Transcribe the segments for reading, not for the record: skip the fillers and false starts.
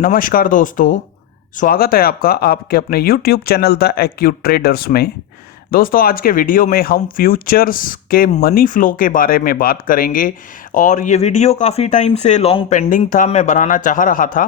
नमस्कार दोस्तों, स्वागत है आपका आपके अपने YouTube channel the acute traders में। दोस्तों, आज के वीडियो में हम फ्यूचर्स के मनी फ्लो के बारे में बात करेंगे और ये वीडियो काफ़ी टाइम से लॉन्ग पेंडिंग था, मैं बनाना चाह रहा था,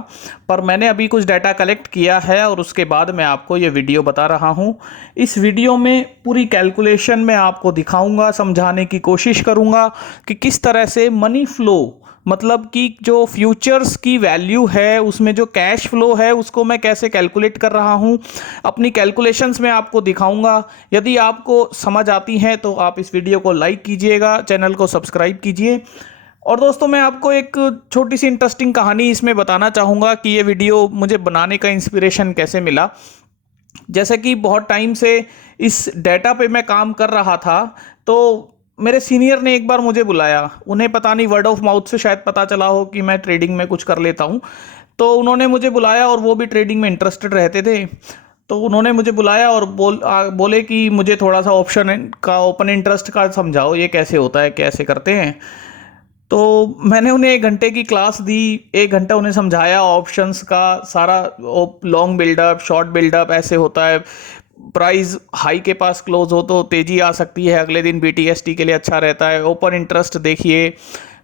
पर मैंने अभी कुछ डाटा कलेक्ट किया है और उसके बाद मैं आपको ये वीडियो बता रहा हूँ। इस वीडियो में पूरी कैलकुलेशन मैं आपको दिखाऊंगा, समझाने की कोशिश करूँगा कि किस तरह से मनी फ्लो मतलब कि जो फ्यूचर्स की वैल्यू है उसमें जो कैश फ्लो है उसको मैं कैसे कैलकुलेट कर रहा हूँ, अपनी कैलकुलेशंस में आपको दिखाऊंगा। यदि आपको समझ आती हैं तो आप इस वीडियो को लाइक कीजिएगा, चैनल को सब्सक्राइब कीजिए। और दोस्तों, मैं आपको एक छोटी सी इंटरेस्टिंग कहानी इसमें बताना चाहूँगा कि ये वीडियो मुझे बनाने का इंस्पिरेशन कैसे मिला। जैसे कि बहुत टाइम से इस डेटा पे मैं काम कर रहा था, तो मेरे सीनियर ने एक बार मुझे बुलाया। उन्हें पता नहीं, वर्ड ऑफ माउथ से शायद पता चला हो कि मैं ट्रेडिंग में कुछ कर लेता हूँ, तो उन्होंने मुझे बुलाया और वो भी ट्रेडिंग में इंटरेस्टेड रहते थे। तो उन्होंने मुझे बुलाया और बोले कि मुझे थोड़ा सा ऑप्शन का ओपन इंटरेस्ट का समझाओ, ये कैसे होता है, कैसे करते हैं। तो मैंने उन्हें 1 घंटे की क्लास दी, 1 घंटा उन्हें समझाया ऑप्शंस का सारा, लॉन्ग बिल्डअप, शॉर्ट बिल्डअप ऐसे होता है। प्राइस हाई के पास क्लोज हो तो तेजी आ सकती है, अगले दिन बीटीएसटी के लिए अच्छा रहता है। ओपन इंटरेस्ट देखिए,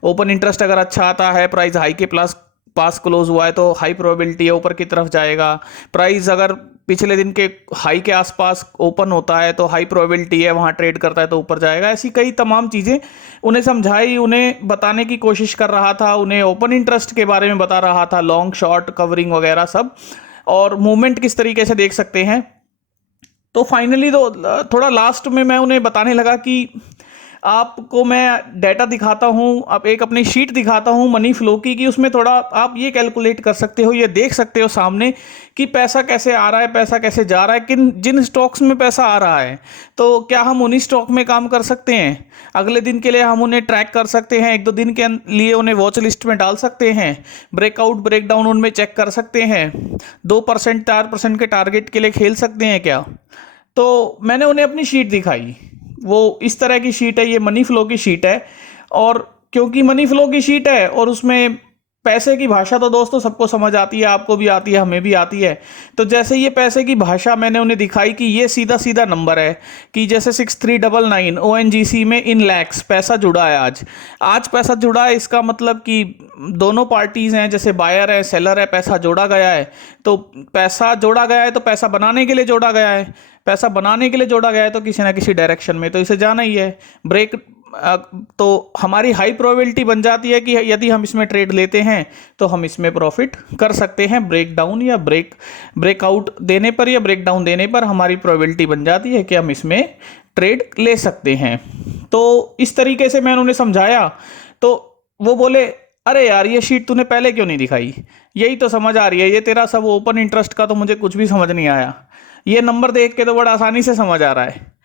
ओपन इंटरेस्ट अगर अच्छा आता है, प्राइस हाई के पास क्लोज हुआ है तो हाई प्रोबेबिलिटी है ऊपर की तरफ जाएगा। प्राइस अगर पिछले दिन के हाई के आसपास ओपन होता है तो हाई प्रोबेबिलिटी है वहां ट्रेड करता है तो ऊपर जाएगा। ऐसी कई तमाम चीज़ें उन्हें समझाई, उन्हें बताने की कोशिश कर रहा था, उन्हें ओपन इंटरेस्ट के बारे में बता रहा था, लॉन्ग शॉर्ट कवरिंग वगैरह सब, और मूवमेंट किस तरीके से देख सकते हैं। तो फाइनली तो थोड़ा लास्ट में मैं उन्हें बताने लगा कि आपको मैं डाटा दिखाता हूँ, आप एक अपनी शीट दिखाता हूँ मनी फ्लो की, कि उसमें थोड़ा आप ये कैलकुलेट कर सकते हो, ये देख सकते हो सामने कि पैसा कैसे आ रहा है, पैसा कैसे जा रहा है, किन जिन स्टॉक्स में पैसा आ रहा है तो क्या हम उन्हीं स्टॉक में काम कर सकते हैं। अगले दिन के लिए हम उन्हें ट्रैक कर सकते हैं, 1-2 दिन के लिए उन्हें वॉच लिस्ट में डाल सकते हैं, ब्रेकआउट ब्रेकडाउन उनमें चेक कर सकते हैं, 2% 4% के टारगेट के लिए खेल सकते हैं क्या। तो मैंने उन्हें अपनी शीट दिखाई। वो इस तरह की शीट है, ये मनी फ्लो की शीट है। और क्योंकि मनी फ्लो की शीट है और उसमें पैसे की भाषा तो दोस्तों सबको समझ आती है, आपको भी आती है, हमें भी आती है। तो जैसे ये पैसे की भाषा मैंने उन्हें दिखाई कि ये सीधा सीधा नंबर है, कि जैसे 6399 ओएनजीसी में इन लैक्स पैसा जुड़ा है। आज पैसा जुड़ा है, इसका मतलब कि दोनों पार्टीज हैं, जैसे बायर है सेलर है, पैसा जोड़ा गया है। तो पैसा जोड़ा गया है तो पैसा बनाने के लिए जोड़ा गया है, पैसा बनाने के लिए जोड़ा गया है तो किसी ना किसी डायरेक्शन में तो इसे जाना ही है। ब्रेक तो हमारी हाई प्रोबेबिलिटी बन जाती है कि यदि हम इसमें ट्रेड लेते हैं तो हम इसमें प्रॉफिट कर सकते हैं। ब्रेक डाउन या ब्रेकआउट देने पर या ब्रेक डाउन देने पर हमारी प्रोबेबिलिटी बन जाती है कि हम इसमें ट्रेड ले सकते हैं। तो इस तरीके से मैंने उन्हें समझाया, तो वो बोले, अरे यार ये शीट तूने पहले क्यों नहीं दिखाई, यही तो समझ आ रही है, ये तेरा सब ओपन इंटरेस्ट का तो मुझे कुछ भी समझ नहीं आया, ये नंबर देख के तो बड़ा आसानी से समझ आ रहा है।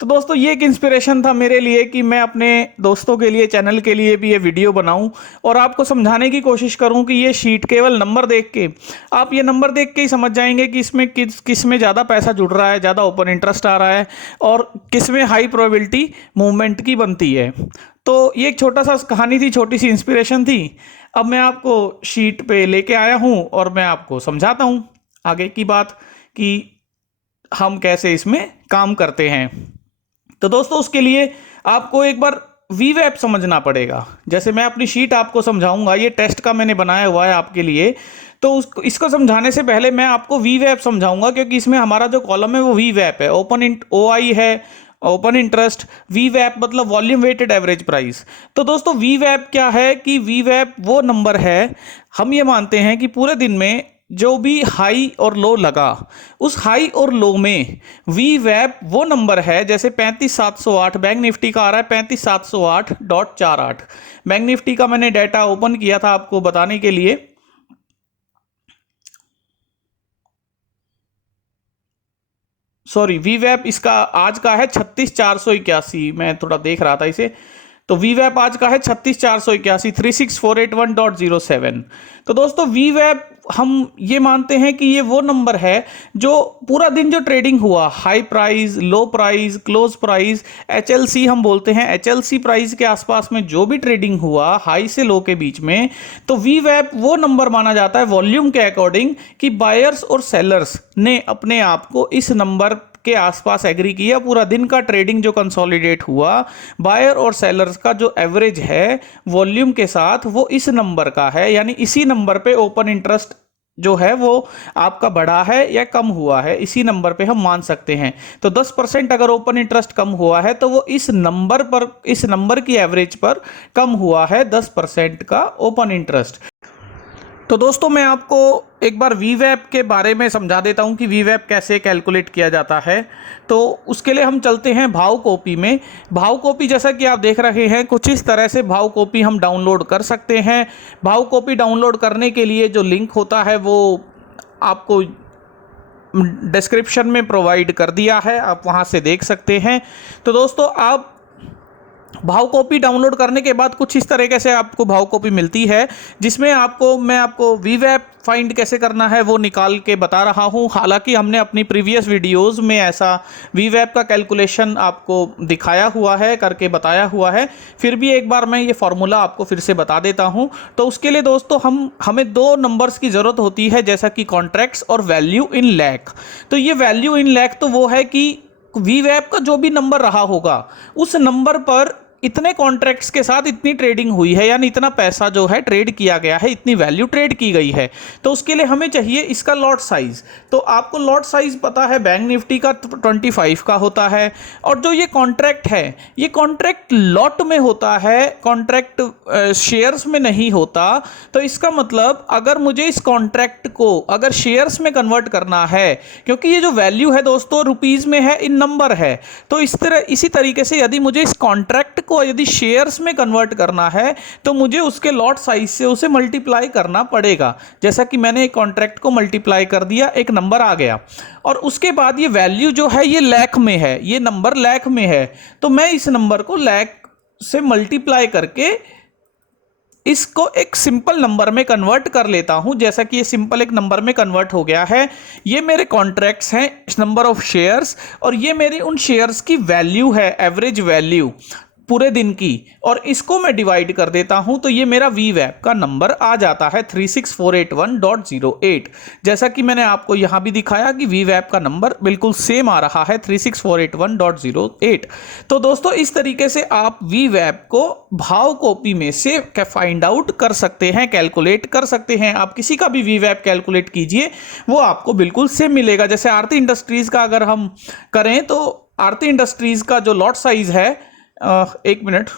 तो दोस्तों, ये एक इंस्पिरेशन था मेरे लिए कि मैं अपने दोस्तों के लिए, चैनल के लिए भी ये वीडियो बनाऊं और आपको समझाने की कोशिश करूं कि ये शीट केवल नंबर देख के, आप ये नंबर देख के ही समझ जाएंगे कि इसमें किस में ज़्यादा पैसा जुड़ रहा है, ज़्यादा ओपन इंटरेस्ट आ रहा है और किस में हाई प्रोबेबिलिटी मूवमेंट की बनती है। तो ये एक छोटा सा कहानी थी, छोटी सी इंस्पिरेशन थी। अब मैं आपको शीट पे लेके आया हूँ और मैं आपको समझाता हूँ आगे की बात कि हम कैसे इसमें काम करते हैं। तो दोस्तों, उसके लिए आपको एक बार वीवैप समझना पड़ेगा। जैसे मैं अपनी शीट आपको समझाऊंगा, ये टेस्ट का मैंने बनाया हुआ है आपके लिए, तो इसको समझाने से पहले मैं आपको वीवैप समझाऊंगा, क्योंकि इसमें हमारा जो कॉलम है वो वीवैप है, ओआई है, ओपन इंटरेस्ट। वीवैप मतलब वॉल्यूम वेटेड एवरेज प्राइस। तो दोस्तों, वीवैप क्या है कि वीवैप वो नंबर है, हम ये मानते हैं कि पूरे दिन में जो भी हाई और लो लगा, उस हाई और लो में वीवैप वो नंबर है, जैसे 35708 बैंक निफ्टी का आ रहा है, 35708.48। बैंक निफ्टी का मैंने डाटा ओपन किया था आपको बताने के लिए। सॉरी, वीवैप इसका आज का है 36481, मैं थोड़ा देख रहा था इसे। तो वीवैप आज का है 36481, 36481.07। तो दोस्तों, वीवैप हम ये मानते हैं कि ये वो नंबर है जो पूरा दिन जो ट्रेडिंग हुआ, हाई प्राइस, लो प्राइस, क्लोज प्राइस, एचएलसी हम बोलते हैं, एचएलसी प्राइस के आसपास में जो भी ट्रेडिंग हुआ हाई से लो के बीच में, तो वीवैप वो नंबर माना जाता है वॉल्यूम के अकॉर्डिंग कि बायर्स और सेलर्स ने अपने आप को इस नंबर के आसपास एग्री किया। पूरा दिन का ट्रेडिंग जो कंसोलिडेट हुआ, बायर और सेलर्स का जो एवरेज है वॉल्यूम के साथ, वो इस नंबर का है, यानी इसी नंबर पे ओपन इंटरेस्ट जो है वो आपका बढ़ा है या कम हुआ है, इसी नंबर पे हम मान सकते हैं। तो 10% अगर ओपन इंटरेस्ट कम हुआ है तो वो इस नंबर पर, इस नंबर की एवरेज पर कम हुआ है 10% का ओपन इंटरेस्ट। तो दोस्तों मैं आपको एक बार वीवैप के बारे में समझा देता हूं कि वीवैप कैसे कैलकुलेट किया जाता है। तो उसके लिए हम चलते हैं भाव कॉपी में। भाव कॉपी जैसा कि आप देख रहे हैं कुछ इस तरह से भाव कॉपी हम डाउनलोड कर सकते हैं। भाव कॉपी डाउनलोड करने के लिए जो लिंक होता है वो आपको डिस्क्रिप्शन में प्रोवाइड कर दिया है, आप वहां से देख सकते हैं। तो दोस्तों आप भाव कॉपी डाउनलोड करने के बाद कुछ इस तरीके से आपको भाव कॉपी मिलती है, जिसमें मैं आपको वीवैप फाइंड कैसे करना है वो निकाल के बता रहा हूं। हालांकि हमने अपनी प्रीवियस वीडियोस में ऐसा वीवैप का कैलकुलेशन आपको दिखाया हुआ है, करके बताया हुआ है, फिर भी एक बार मैं ये फॉर्मूला आपको फिर से बता देता हूं। तो उसके लिए दोस्तों हमें दो नंबर्स की ज़रूरत होती है, जैसा कि कॉन्ट्रैक्ट्स और वैल्यू इन लैख। तो ये वैल्यू इन लैख तो वो है कि वीवैप का जो भी नंबर रहा होगा उस नंबर पर इतने कॉन्ट्रैक्ट्स के साथ इतनी ट्रेडिंग हुई है, यानी इतना पैसा जो है ट्रेड किया गया है, इतनी वैल्यू ट्रेड की गई है। तो उसके लिए हमें चाहिए इसका लॉट साइज। तो आपको लॉट साइज पता है बैंक निफ्टी का 25 का होता है, और जो ये कॉन्ट्रैक्ट है ये कॉन्ट्रैक्ट लॉट में होता है, कॉन्ट्रैक्ट शेयर्स में नहीं होता। तो इसका मतलब अगर मुझे इस कॉन्ट्रैक्ट को अगर शेयर्स में कन्वर्ट करना है, क्योंकि ये जो वैल्यू है दोस्तों रुपीज में है, इन नंबर है, तो इसी तरीके से यदि मुझे इस कॉन्ट्रैक्ट को यदि शेयर्स में कन्वर्ट करना है तो मुझे उसके लॉट साइज से उसे मल्टीप्लाई करना पड़ेगा। जैसा कि मैंने एक कॉन्ट्रैक्ट को मल्टीप्लाई कर दिया, एक नंबर आ गया, और उसके बाद ये वैल्यू जो है ये लाख में है, ये नंबर लाख में है, तो मैं इस नंबर को लाख से मल्टीप्लाई करके इसको एक सिंपल नंबर में कन्वर्ट कर लेता हूं। जैसा कि ये सिंपल एक नंबर में कन्वर्ट हो गया है। ये मेरे कॉन्ट्रैक्ट्स हैं, नंबर ऑफ शेयर्स, और ये मेरी उन शेयर्स की वैल्यू है, एवरेज वैल्यू पूरे दिन की, और इसको मैं डिवाइड कर देता हूं तो ये मेरा वीवैप का नंबर आ जाता है 36481.08। जैसा कि मैंने आपको यहां भी दिखाया कि वीवैप का नंबर बिल्कुल सेम आ रहा है 36481.08। तो दोस्तों इस तरीके से आप वीवैप को भाव कॉपी में से फाइंड आउट कर सकते हैं, कैलकुलेट कर सकते हैं। आप किसी का भी वीवैप कैलकुलेट कीजिए, वो आपको बिल्कुल सेम मिलेगा। जैसे आरती इंडस्ट्रीज का अगर हम करें तो आरती इंडस्ट्रीज का जो लॉट साइज है, एक मिनट।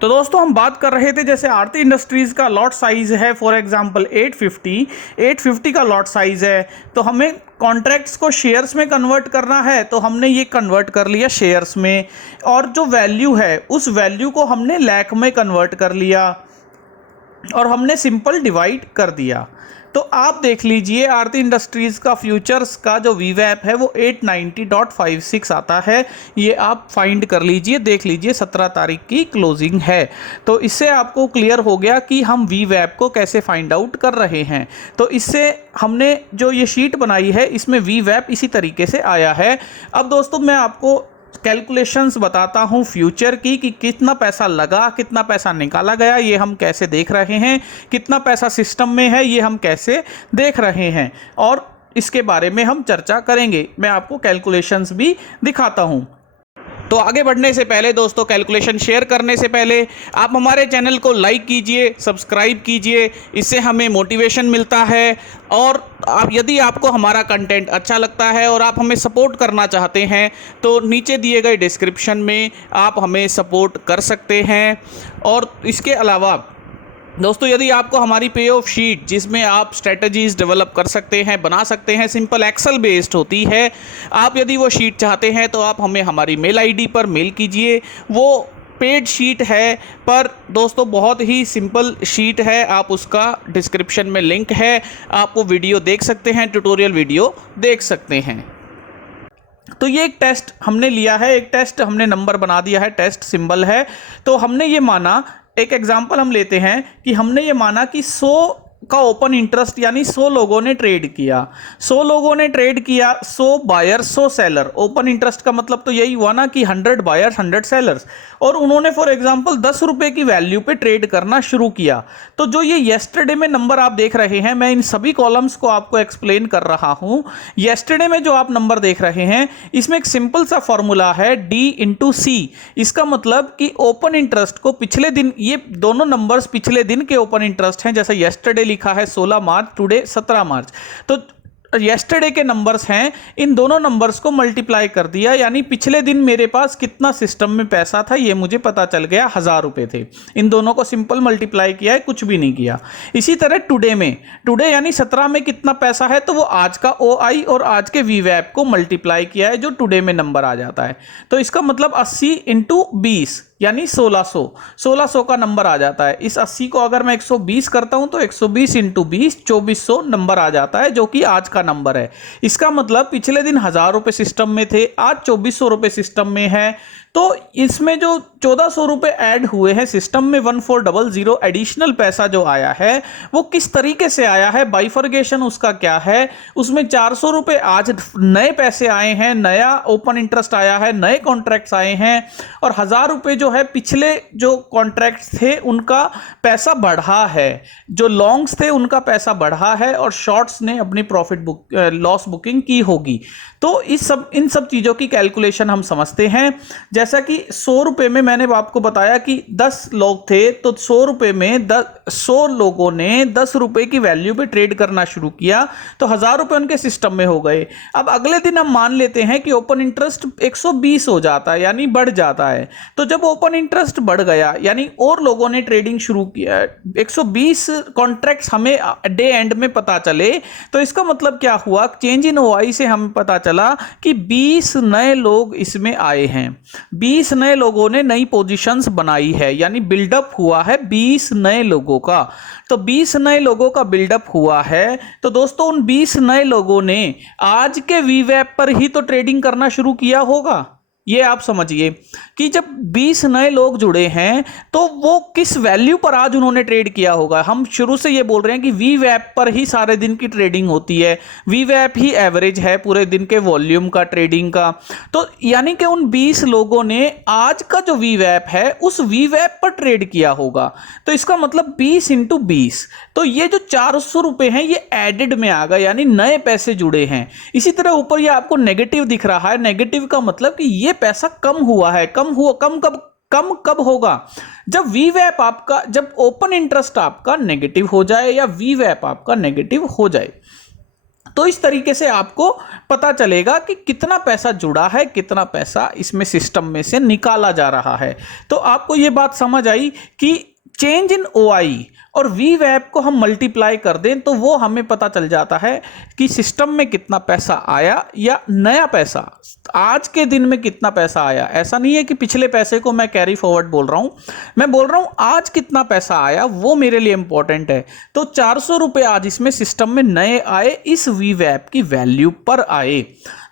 तो दोस्तों हम बात कर रहे थे, जैसे आरती इंडस्ट्रीज का लॉट साइज है फॉर एग्जांपल 850 का लॉट साइज है, तो हमें कॉन्ट्रैक्ट्स को शेयर्स में कन्वर्ट करना है, तो हमने ये कन्वर्ट कर लिया शेयर्स में, और जो वैल्यू है उस वैल्यू को हमने लाख में कन्वर्ट कर लिया और हमने सिंपल डिवाइड कर दिया। तो आप देख लीजिए आरती इंडस्ट्रीज का फ्यूचर्स का जो वीवैप है वो 890.56 आता है। ये आप फाइंड कर लीजिए, देख लीजिए 17 तारीख की क्लोजिंग है। तो इससे आपको क्लियर हो गया कि हम वीवैप को कैसे फाइंड आउट कर रहे हैं। तो इससे हमने जो ये शीट बनाई है इसमें वीवैप इसी तरीके से आया है। अब दोस्तों मैं आपको कैलकुलेशंस बताता हूं फ्यूचर की, कि कितना पैसा लगा, कितना पैसा निकाला गया, ये हम कैसे देख रहे हैं, कितना पैसा सिस्टम में है ये हम कैसे देख रहे हैं, और इसके बारे में हम चर्चा करेंगे। मैं आपको कैलकुलेशंस भी दिखाता हूं। तो आगे बढ़ने से पहले दोस्तों, कैलकुलेशन शेयर करने से पहले आप हमारे चैनल को लाइक कीजिए, सब्सक्राइब कीजिए, इससे हमें मोटिवेशन मिलता है। और यदि आपको हमारा कंटेंट अच्छा लगता है और आप हमें सपोर्ट करना चाहते हैं तो नीचे दिए गए डिस्क्रिप्शन में आप हमें सपोर्ट कर सकते हैं। और इसके अलावा दोस्तों यदि आपको हमारी पे ऑफ शीट, जिसमें आप स्ट्रेटजीज डेवलप कर सकते हैं, बना सकते हैं, सिंपल एक्सेल बेस्ड होती है, आप यदि वो शीट चाहते हैं तो आप हमें हमारी मेल आईडी पर मेल कीजिए। वो पेड शीट है, पर दोस्तों बहुत ही सिंपल शीट है, आप उसका डिस्क्रिप्शन में लिंक है, आप वो वीडियो देख सकते हैं, ट्यूटोरियल वीडियो देख सकते हैं। तो ये एक टेस्ट हमने लिया है, एक टेस्ट हमने नंबर बना दिया है, टेस्ट सिंबल है। तो हमने ये माना, एक एग्जांपल हम लेते हैं कि हमने ये माना कि 100 का ओपन इंटरेस्ट यानी 100 लोगों ने ट्रेड किया, 100 लोगों ने ट्रेड किया, 100 बायर 100 सेलर। ओपन इंटरेस्ट का मतलब तो यही हुआ ना कि 100 बायर्स 100 सेलर्स, और उन्होंने फॉर एग्जांपल 10 रुपए की वैल्यू पे ट्रेड करना शुरू किया। तो जो ये येस्टरडे में नंबर आप देख रहे हैं, मैं इन सभी कॉलम्स को आपको एक्सप्लेन कर रहा हूं। येस्टरडे में जो आप नंबर देख रहे हैं, इसमें एक सिंपल सा फॉर्मूला है D इंटू सी। इसका मतलब कि ओपन इंटरेस्ट को पिछले दिन, ये दोनों नंबर्स पिछले दिन के ओपन इंटरेस्ट हैं, जैसे येस्टरडे लिखा है 16 मार्च, टुडे 17 मार्च, तो येस्टरडे के नंबर्स हैं, इन दोनों नंबर्स को मल्टीप्लाई कर दिया, यानी पिछले दिन मेरे पास कितना सिस्टम में पैसा था ये मुझे पता चल गया, 1000 रुपए थे। इन दोनों को सिंपल मल्टीप्लाई किया है, कुछ भी नहीं किया। इसी तरह टुडे में, टुडे यानी 17 में कितना पैसा है, तो वो आज का OI और आज के VWAP को मल्टीप्लाई किया है, जो टुडे में नंबर आ जाता है। तो इसका मतलब 80 इंटू 20 यानी 1600 का नंबर आ जाता है। इस 80 को अगर मैं 120 करता हूं तो 120 इंटू 20 2400 नंबर आ जाता है, जो कि आज का नंबर है। इसका मतलब पिछले दिन 1000 रुपए सिस्टम में थे, आज 2400 रुपए सिस्टम में है। तो इसमें जो 1400 रुपए ऐड हुए हैं सिस्टम में, 1400 एडिशनल पैसा जो आया है वो किस तरीके से आया है, बाइफर्गेशन उसका क्या है। उसमें 400 रुपए आज नए पैसे आए हैं, नया ओपन इंटरेस्ट आया है, नए कॉन्ट्रैक्ट्स आए हैं, और 1000 रुपए जो है पिछले जो कॉन्ट्रैक्ट्स थे उनका पैसा बढ़ा है, जो लॉन्ग्स थे उनका पैसा बढ़ा है, और शॉर्ट्स ने अपनी प्रॉफिट लॉस बुकिंग की होगी। तो इन सब चीजों की कैलकुलेशन हम समझते हैं। जैसा कि 100 रुपए में मैंने आपको बताया कि 10 लोग थे, तो 100 रुपए में 100 लोगों ने 10 रुपए की वैल्यू पे ट्रेड करना शुरू किया, तो 1000 रुपए उनके सिस्टम में हो गए। अब अगले दिन हम मान लेते हैं कि ओपन इंटरेस्ट 120 हो जाता है, यानी बढ़ जाता है। तो जब ओपन इंटरेस्ट बढ़ गया यानी और लोगों ने ट्रेडिंग शुरू किया, 120 कॉन्ट्रैक्ट्स हमें डे एंड में पता चले, तो इसका मतलब क्या हुआ, चेंज इन OI से हमें पता चला कि 20 नए लोग इसमें आए हैं, 20 नए लोगों ने नई पोजीशंस बनाई है, यानी बिल्डअप हुआ है 20 नए लोगों का। तो 20 नए लोगों का बिल्डअप हुआ है, तो दोस्तों उन 20 नए लोगों ने आज के VWAP पर ही तो ट्रेडिंग करना शुरू किया होगा। ये आप समझिए कि जब 20 नए लोग जुड़े हैं तो वो किस वैल्यू पर आज उन्होंने ट्रेड किया होगा। हम शुरू से ये बोल रहे हैं कि VWAP पर ही सारे दिन की ट्रेडिंग होती है, VWAP ही एवरेज है पूरे दिन के वॉल्यूम का, ट्रेडिंग का। तो यानी कि उन 20 लोगों ने आज का जो VWAP है उस VWAP पर ट्रेड किया होगा। तो इसका मतलब 20 इंटू 20, तो ये जो 400 रुपए हैं ये एडेड में आ गए, यानी नए पैसे जुड़े हैं। इसी तरह ऊपर ये आपको नेगेटिव दिख रहा है, नेगेटिव का मतलब कि ये पैसा कम हुआ है। कम कब होगा, जब VWAP आपका, जब ओपन इंटरेस्ट आपका नेगेटिव हो जाए या VWAP आपका नेगेटिव हो जाए। तो इस तरीके से आपको पता चलेगा कि कितना पैसा जुड़ा है, कितना पैसा इसमें सिस्टम में से निकाला जा रहा है। तो आपको यह बात समझ आई कि चेंज इन OI और VWAP को हम मल्टीप्लाई कर दें तो वो हमें पता चल जाता है कि सिस्टम में कितना पैसा आया, या नया पैसा आज के दिन में कितना पैसा आया। ऐसा नहीं है कि पिछले पैसे को मैं कैरी फॉरवर्ड बोल रहा हूं, मैं बोल रहा हूं आज कितना पैसा आया, वो मेरे लिए इंपॉर्टेंट है। तो 400 रुपए आज इसमें सिस्टम में नए आए, इस VWAP की वैल्यू पर आए।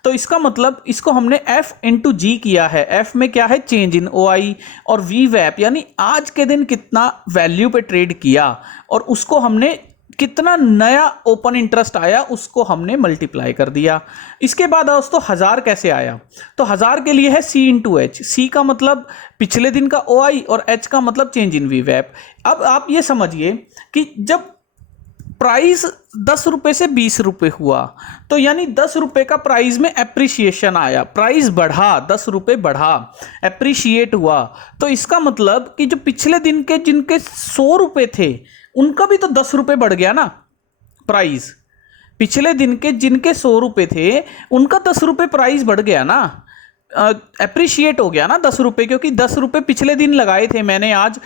तो इसका मतलब इसको हमने F इंटू G किया है। F में क्या है, चेंज इन OI, और VWAP यानी आज के दिन कितना वैल्यू पे ट्रेड किया, और उसको हमने कितना नया ओपन इंटरेस्ट आया उसको हमने मल्टीप्लाई कर दिया। इसके बाद दोस्तों 1000 कैसे आया, तो 1000 के लिए है C इंटू H। C का मतलब पिछले दिन का OI और H का मतलब चेंज इन VWAP। अब आप ये समझिए कि जब प्राइस 10 रुपए से 20 रुपए हुआ, तो यानी 10 रुपए का प्राइस में एप्रिसिएशन आया, प्राइस बढ़ा, 10 रुपए बढ़ा, एप्रिशिएट हुआ। तो इसका मतलब कि जो पिछले दिन के जिनके 100 रुपए थे उनका भी तो 10 रुपए बढ़ गया ना प्राइस। पिछले दिन के जिनके 100 रुपए थे उनका 10 रुपए प्राइस बढ़ गया ना, एप्रिशिएट हो गया ना 10 रुपए, क्योंकि 10 रुपए पिछले दिन लगाए थे मैंने, आज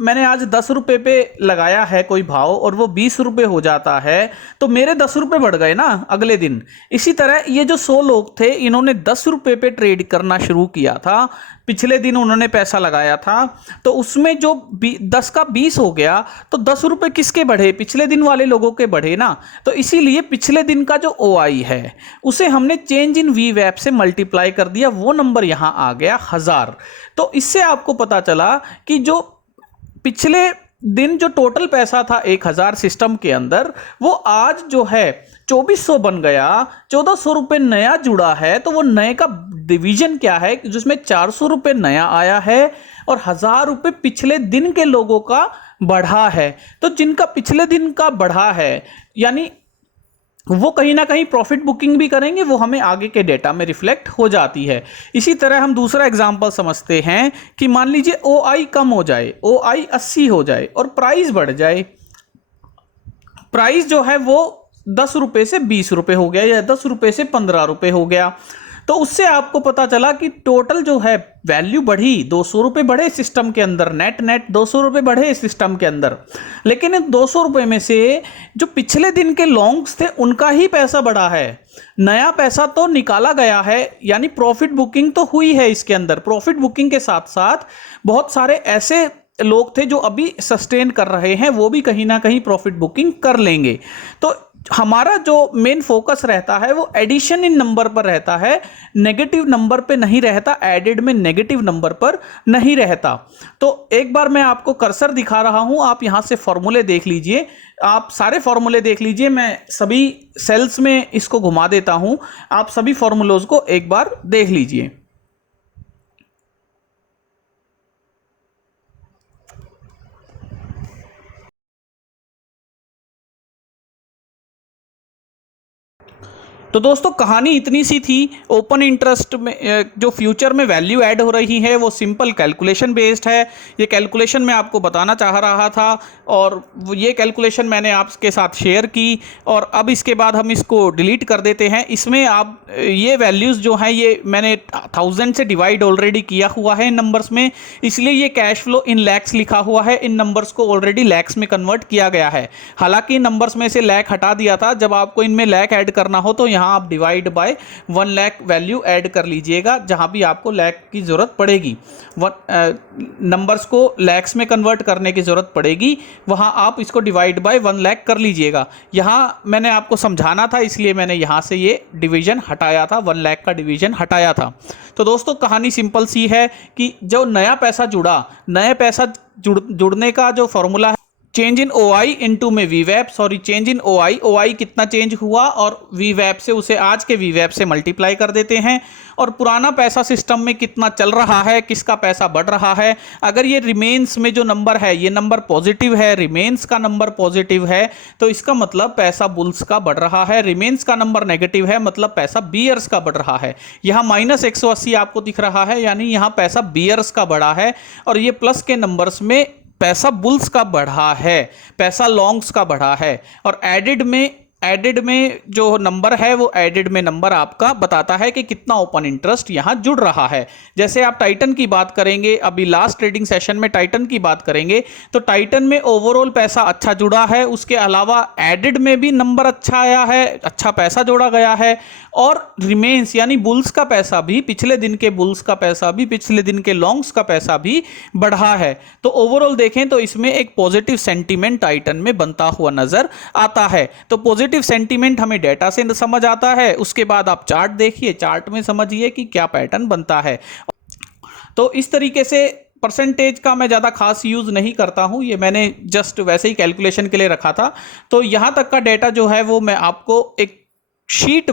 मैंने आज 10 रुपए पे लगाया है कोई भाव और वो 20 रुपए हो जाता है, तो मेरे 10 रुपए बढ़ गए ना अगले दिन। इसी तरह ये जो 100 लोग थे इन्होंने 10 रुपए पे ट्रेड करना शुरू किया था, पिछले दिन उन्होंने पैसा लगाया था, तो उसमें जो 10 का 20 हो गया, तो 10 रुपए किसके बढ़े, पिछले दिन वाले लोगों के बढ़े ना। तो इसीलिए पिछले दिन का जो OI है उसे हमने चेंज इन VWAP से मल्टीप्लाई कर दिया, वो नंबर यहां आ गया 1000। तो इससे आपको पता चला कि जो पिछले दिन जो टोटल पैसा था 1000 सिस्टम के अंदर, वो आज जो है 2400 बन गया, 1400 रुपये नया जुड़ा है। तो वो नए का डिवीजन क्या है, जिसमें 400 रुपये नया आया है और 1000 रुपये पिछले दिन के लोगों का बढ़ा है। तो जिनका पिछले दिन का बढ़ा है, यानी वो कहीं ना कहीं प्रॉफिट बुकिंग भी करेंगे, वो हमें आगे के डेटा में रिफ्लेक्ट हो जाती है। इसी तरह हम दूसरा एग्जांपल समझते हैं कि मान लीजिए OI कम हो जाए, OI 80 हो जाए और प्राइस बढ़ जाए। प्राइस जो है वो 10 रुपए से 20 रुपए हो गया या 10 रुपए से 15 रुपए हो गया। तो उससे आपको पता चला कि टोटल जो है वैल्यू बढ़ी, 200 रुपए बढ़े सिस्टम के अंदर, नेट 200 रुपए बढ़े सिस्टम के अंदर। लेकिन इन 200 रुपए में से जो पिछले दिन के लॉन्ग्स थे उनका ही पैसा बढ़ा है, नया पैसा तो निकाला गया है, यानी प्रॉफिट बुकिंग तो हुई है इसके अंदर। प्रॉफिट बुकिंग के साथ साथ बहुत सारे ऐसे लोग थे जो अभी सस्टेन कर रहे हैं, वो भी कहीं ना कहीं प्रॉफिट बुकिंग कर लेंगे। तो हमारा जो मेन फोकस रहता है वो एडिशन इन नंबर पर रहता है, नेगेटिव नंबर पे नहीं रहता, एडेड में नेगेटिव नंबर पर नहीं रहता। तो एक बार मैं आपको कर्सर दिखा रहा हूं, आप यहां से फॉर्मूले देख लीजिए, आप सारे फॉर्मूले देख लीजिए। मैं सभी सेल्स में इसको घुमा देता हूं, आप सभी फॉर्मूलोज को एक बार देख लीजिए। तो दोस्तों कहानी इतनी सी थी। ओपन इंटरेस्ट में जो फ्यूचर में वैल्यू ऐड हो रही है वो सिंपल कैलकुलेशन बेस्ड है। ये कैलकुलेशन मैं आपको बताना चाह रहा था और ये कैलकुलेशन मैंने आपके साथ शेयर की, और अब इसके बाद हम इसको डिलीट कर देते हैं। इसमें आप ये वैल्यूज़ जो हैं ये मैंने 1000 से डिवाइड ऑलरेडी किया हुआ है इन नंबर्स में, इसलिए ये कैश फ्लो इन लैक्स लिखा हुआ है। इन नंबर्स को ऑलरेडी लैक्स में कन्वर्ट किया गया है। हालांकि नंबर्स में से लैक हटा दिया था, जब आपको इनमें लैक ऐड करना हो तो यहाँ आप divide by 1 lakh value add कर लीजिएगा, जहां भी आपको लैक की जरूरत पड़ेगी, नंबर्स को लैक्स में कन्वर्ट करने की जरूरत पड़ेगी, वहां आप इसको डिवाइड बाय 1 लाख कर लीजिएगा। यहां मैंने आपको समझाना था, इसलिए मैंने यहां से ये डिवीजन हटाया था, 1 लाख का डिवीजन हटाया था। तो दोस्तों कहानी सिंपल सी है कि जो नया पैसा जुड़ा, नया पैसा जुड़ने का जो फॉर्मूला है, चेंज इन OI इनटू में VWAP, sorry change in OI कितना चेंज हुआ और VWAP से उसे आज के VWAP से मल्टीप्लाई कर देते हैं, और पुराना पैसा सिस्टम में कितना चल रहा है, किसका पैसा बढ़ रहा है। अगर ये रिमेन्स में जो नंबर है ये नंबर पॉजिटिव है, रिमेन्स का नंबर पॉजिटिव है, तो इसका मतलब पैसा बुल्स का बढ़ रहा है। रिमेन्स का नंबर नेगेटिव है, मतलब पैसा बियर्स का बढ़ रहा है। यहाँ -180 आपको दिख रहा है, यानी यहाँ पैसा बियर्स का बढ़ा है, और ये प्लस के नंबर्स में पैसा बुल्स का बढ़ा है, पैसा लॉन्ग्स का बढ़ा है। और एडेड में जो नंबर है वो एडेड में नंबर आपका बताता है कि कितना ओपन इंटरेस्ट यहां जुड़ रहा है। जैसे आप टाइटन की बात करेंगे, अभी लास्ट ट्रेडिंग सेशन में टाइटन की बात करेंगे, तो टाइटन में ओवरऑल पैसा अच्छा जुड़ा है, उसके अलावा एडेड में भी नंबर अच्छा आया है, अच्छा पैसा जोड़ा गया है, और रिमेन्स यानी बुल्स का पैसा भी, पिछले दिन के बुल्स का पैसा भी, पिछले दिन के लॉन्ग्स का पैसा भी बढ़ा है। तो ओवरऑल देखें तो इसमें एक पॉजिटिव सेंटीमेंट टाइटन में बनता हुआ नजर आता है। तो पॉजिटिव सेंटीमेंट हमें डेटा से समझ आता है, उसके बाद आप चार्ट देखिए, चार्ट में समझिए कि क्या पैटर्न बनता है। तो इस तरीके से परसेंटेज का मैं ज़्यादा खास यूज़ नहीं करता हूं, ये मैंने जस्ट वैसे ही कैलकुलेशन के लिए रखा था। तो यहां तक का डेटा जो है वो मैं आपको एक शीट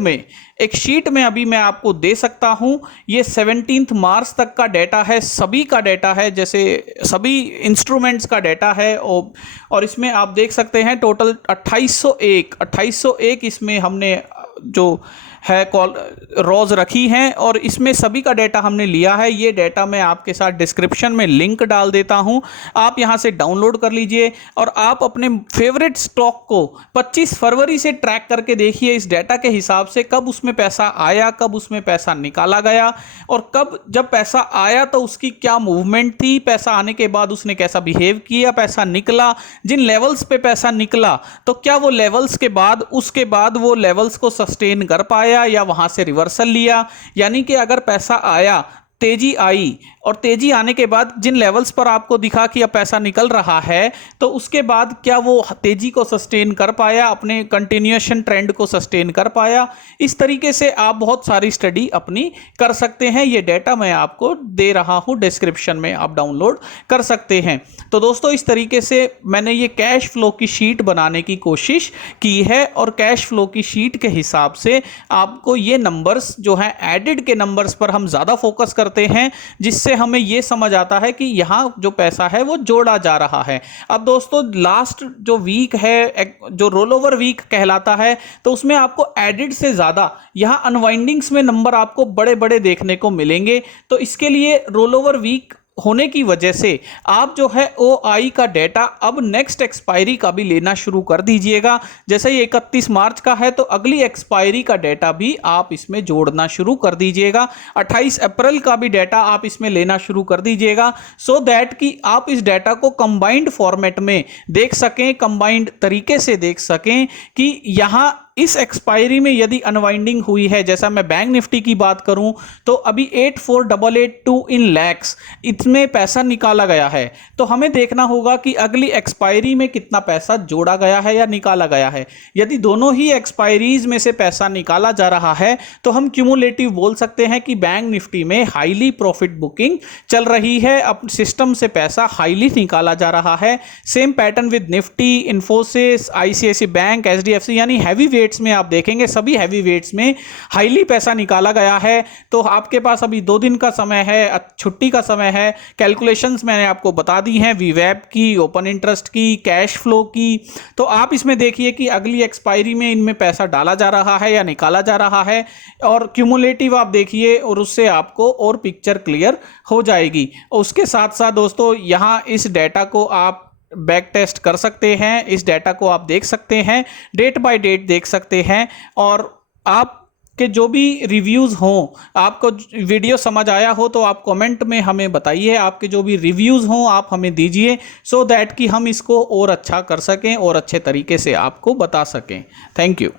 में अभी मैं आपको दे सकता हूं। ये 17 मार्च तक का डेटा है, सभी का डेटा है, जैसे सभी इंस्ट्रूमेंट्स का डेटा है, और इसमें आप देख सकते हैं टोटल 2801 इसमें हमने जो है कॉल रोज रखी हैं, और इसमें सभी का डेटा हमने लिया है। ये डेटा मैं आपके साथ डिस्क्रिप्शन में लिंक डाल देता हूं, आप यहां से डाउनलोड कर लीजिए, और आप अपने फेवरेट स्टॉक को 25 फरवरी से ट्रैक करके देखिए इस डेटा के हिसाब से, कब उसमें पैसा आया, कब उसमें पैसा निकाला गया, और कब जब पैसा आया तो उसकी क्या मूवमेंट थी, पैसा आने के बाद उसने कैसा बिहेव किया, पैसा निकला, जिन लेवल्स पे पैसा निकला तो क्या वो लेवल्स के बाद उसके बाद वो लेवल्स को सस्टेन कर पाया या वहां से रिवर्सल लिया। यानी कि अगर पैसा आया तेजी आई और तेजी आने के बाद जिन लेवल्स पर आपको दिखा कि अब पैसा निकल रहा है, तो उसके बाद क्या वो तेजी को सस्टेन कर पाया, अपने कंटिन्यूएशन ट्रेंड को सस्टेन कर पाया। इस तरीके से आप बहुत सारी स्टडी अपनी कर सकते हैं। ये डेटा मैं आपको दे रहा हूं, डिस्क्रिप्शन में आप डाउनलोड कर सकते हैं। तो दोस्तों इस तरीके से मैंने ये कैश फ्लो की शीट बनाने की कोशिश की है और कैश फ्लो की शीट के हिसाब से आपको ये नंबर्स जो हैं, एडेड के नंबर्स पर हम ज़्यादा फोकस करते हैं, जिससे हमें यह समझ आता है कि यहां जो पैसा है वो जोड़ा जा रहा है। अब दोस्तों लास्ट जो वीक है, जो रोल ओवर वीक कहलाता है, तो उसमें आपको एडिड से ज्यादा यहां अनवाइंडिंग्स में नंबर आपको बड़े बड़े देखने को मिलेंगे। तो इसके लिए रोल ओवर वीक होने की वजह से आप जो है OI का डेटा अब नेक्स्ट एक्सपायरी का भी लेना शुरू कर दीजिएगा। जैसे ये 31 मार्च का है, तो अगली एक्सपायरी का डेटा भी आप इसमें जोड़ना शुरू कर दीजिएगा। 28 अप्रैल का भी डेटा आप इसमें लेना शुरू कर दीजिएगा, सो दैट कि आप इस डेटा को कंबाइंड फॉर्मेट में देख सकें, कंबाइंड तरीके से देख सकें कि यहां इस एक्सपायरी में यदि अनवाइंडिंग हुई है। जैसा मैं बैंक निफ्टी की बात करूं तो अभी 84,882 इन लैक्स इसमें पैसा निकाला गया है। तो हमें देखना होगा कि अगली एक्सपायरी में कितना पैसा जोड़ा गया है या निकाला गया है। यदि दोनों ही एक्सपायरीज में से पैसा निकाला जा रहा है तो हम क्यूमुलेटिव बोल सकते हैं कि बैंक निफ्टी में हाईली प्रॉफिट बुकिंग चल रही है, अब सिस्टम से पैसा हाईली निकाला जा रहा है। Same pattern with Nifty, Infosys, ICICI bank, HDFC, यानी हैवी वेट्स में आप देखेंगे सभी हैवी वेट्स में हाईली पैसा निकाला गया है। तो आपके पास अभी 2 दिन का समय है, छुट्टी का समय है। कैलकुलेशंस मैंने आपको बता दी हैं, वीवैप की, ओपन इंटरेस्ट की, कैश फ्लो की। तो आप इसमें देखिए कि अगली एक्सपायरी में इनमें पैसा डाला जा रहा है या निकाला जा रहा है, और क्यूमुलेटिव आप देखिए और उससे आपको और पिक्चर क्लियर हो जाएगी। उसके साथ साथ दोस्तों यहाँ इस डेटा को आप बैक टेस्ट कर सकते हैं, इस डेटा को आप देख सकते हैं, डेट बाय डेट देख सकते हैं। और आप के जो भी रिव्यूज़ हों, आपको वीडियो समझ आया हो तो आप कमेंट में हमें बताइए, आपके जो भी रिव्यूज़ हों आप हमें दीजिए, सो दैट कि हम इसको और अच्छा कर सकें और अच्छे तरीके से आपको बता सकें। Thank you.